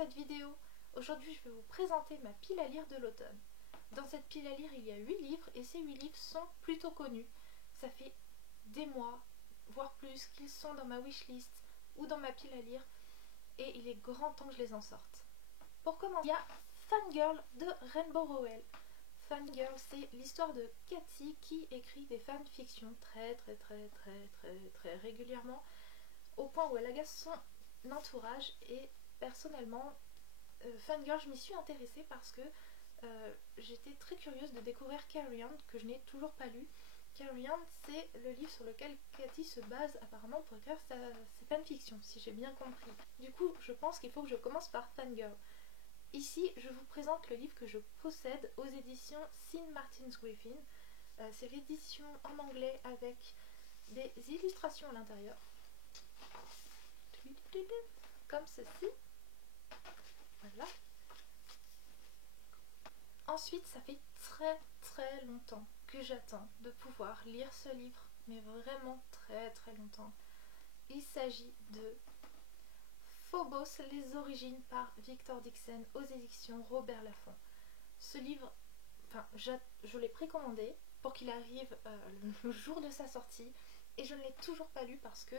cette vidéo. Aujourd'hui, je vais vous présenter ma pile à lire de l'automne. Dans cette pile à lire, il y a 8 livres et ces 8 livres sont plutôt connus. Ça fait des mois, voire plus, qu'ils sont dans ma wishlist ou dans ma pile à lire et il est grand temps que je les en sorte. Pour commencer, il y a Fangirl de Rainbow Rowell. Fangirl, c'est l'histoire de Cathy qui écrit des fanfictions très régulièrement, au point où elle agace son entourage. Et personnellement, Fangirl, je m'y suis intéressée parce que j'étais très curieuse de découvrir Carry On, que je n'ai toujours pas lu. Carry On, c'est le livre sur lequel Cathy se base apparemment pour écrire ses fanfictions, si j'ai bien compris. Du coup, je pense qu'il faut que je commence par Fangirl. Ici, je vous présente le livre que je possède aux éditions St. Martin's Griffin. C'est l'édition en anglais avec des illustrations à l'intérieur, comme ceci. Voilà. Ensuite, ça fait très longtemps que j'attends de pouvoir lire ce livre, mais vraiment très longtemps. Il s'agit de Phobos, les origines par Victor Dixon aux éditions Robert Laffont. Ce livre, je l'ai précommandé pour qu'il arrive le jour de sa sortie et je ne l'ai toujours pas lu parce que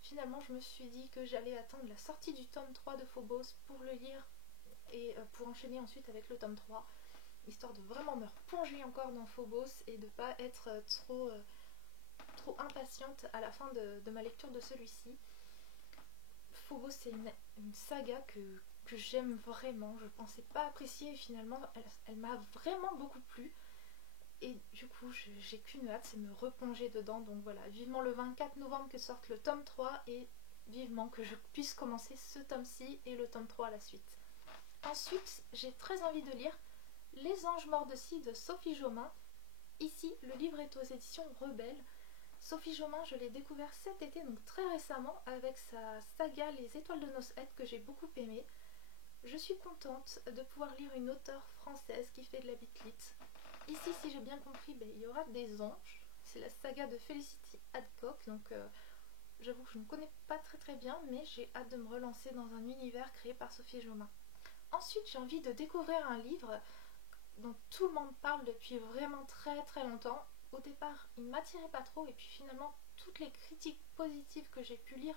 finalement je me suis dit que j'allais attendre la sortie du tome 3 de Phobos pour le lire et pour enchaîner ensuite avec le tome 3, histoire de vraiment me replonger encore dans Phobos et de pas être trop impatiente à la fin de ma lecture de celui-ci. Phobos, c'est une saga que j'aime vraiment. Je pensais pas apprécier et finalement elle m'a vraiment beaucoup plu. Et du coup, j'ai qu'une hâte, c'est me replonger dedans. Donc voilà, vivement le 24 novembre que sorte le tome 3 et vivement que je puisse commencer ce tome-ci et le tome 3 à la suite. Ensuite, j'ai très envie de lire Les Anges Morts de Scie de Sophie Jomain. Ici, le livre est aux éditions Rebelle. Sophie Jomain, je l'ai découvert cet été, donc très récemment, avec sa saga Les Étoiles de Nosset que j'ai beaucoup aimé. Je suis contente de pouvoir lire une auteure française qui fait de la bitlit. Ici, si j'ai bien compris, il y aura des anges. C'est la saga de Felicity Hadcock, donc j'avoue que je ne connais pas très bien, mais j'ai hâte de me relancer dans un univers créé par Sophie Jomain. Ensuite, j'ai envie de découvrir un livre dont tout le monde parle depuis vraiment très longtemps. Au départ, il ne m'attirait pas trop et puis finalement, toutes les critiques positives que j'ai pu lire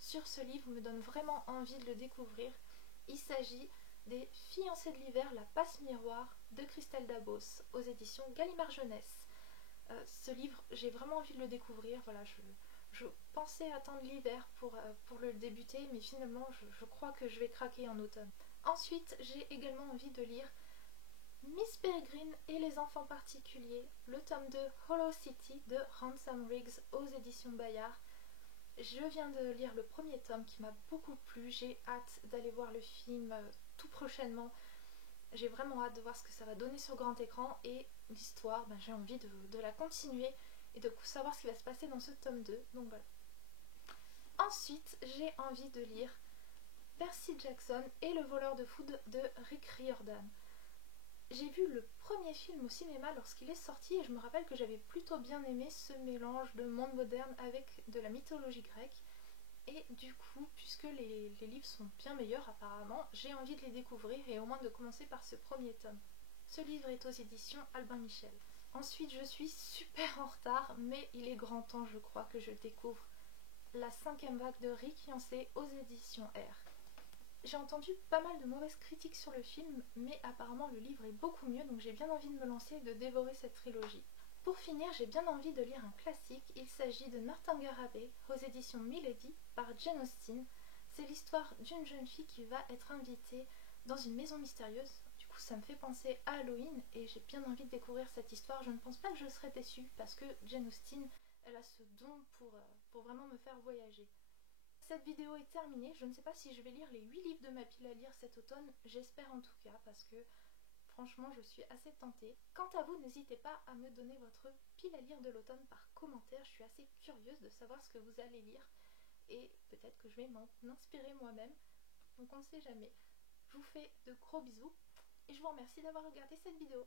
sur ce livre me donnent vraiment envie de le découvrir. Il s'agit des Fiancées de l'hiver, la passe miroir de Christelle Dabos aux éditions Gallimard Jeunesse. Ce livre, j'ai vraiment envie de le découvrir. Voilà, je pensais attendre l'hiver pour le débuter, mais finalement, je crois que je vais craquer en automne. Ensuite, j'ai également envie de lire Miss Peregrine et les enfants particuliers, le tome 2 Hollow City de Ransom Riggs aux éditions Bayard. Je viens de lire le premier tome qui m'a beaucoup plu, j'ai hâte d'aller voir le film tout prochainement. J'ai vraiment hâte de voir ce que ça va donner sur grand écran et l'histoire, j'ai envie de la continuer et de savoir ce qui va se passer dans ce tome 2, donc voilà. Ensuite, j'ai envie de lire Percy Jackson et le voleur de foudre de Rick Riordan. J'ai vu le premier film au cinéma lorsqu'il est sorti et je me rappelle que j'avais plutôt bien aimé ce mélange de monde moderne avec de la mythologie grecque. Et du coup, puisque les livres sont bien meilleurs apparemment, j'ai envie de les découvrir et au moins de commencer par ce premier tome. Ce livre est aux éditions Albin Michel. Ensuite, je suis super en retard, mais il est grand temps, je crois, que je découvre La 5e vague de Rick Fiancé aux éditions R. J'ai entendu pas mal de mauvaises critiques sur le film, mais apparemment le livre est beaucoup mieux, donc j'ai bien envie de me lancer et de dévorer cette trilogie. Pour finir, j'ai bien envie de lire un classique, il s'agit de Northanger Abbey aux éditions Milady par Jane Austen. C'est l'histoire d'une jeune fille qui va être invitée dans une maison mystérieuse. Du coup, ça me fait penser à Halloween et j'ai bien envie de découvrir cette histoire. Je ne pense pas que je serai déçue parce que Jane Austen, elle a ce don pour vraiment me faire voyager. Cette vidéo est terminée, je ne sais pas si je vais lire les 8 livres de ma pile à lire cet automne, j'espère en tout cas parce que franchement je suis assez tentée. Quant à vous, n'hésitez pas à me donner votre pile à lire de l'automne par commentaire, je suis assez curieuse de savoir ce que vous allez lire et peut-être que je vais m'en inspirer moi-même, donc on ne sait jamais. Je vous fais de gros bisous et je vous remercie d'avoir regardé cette vidéo.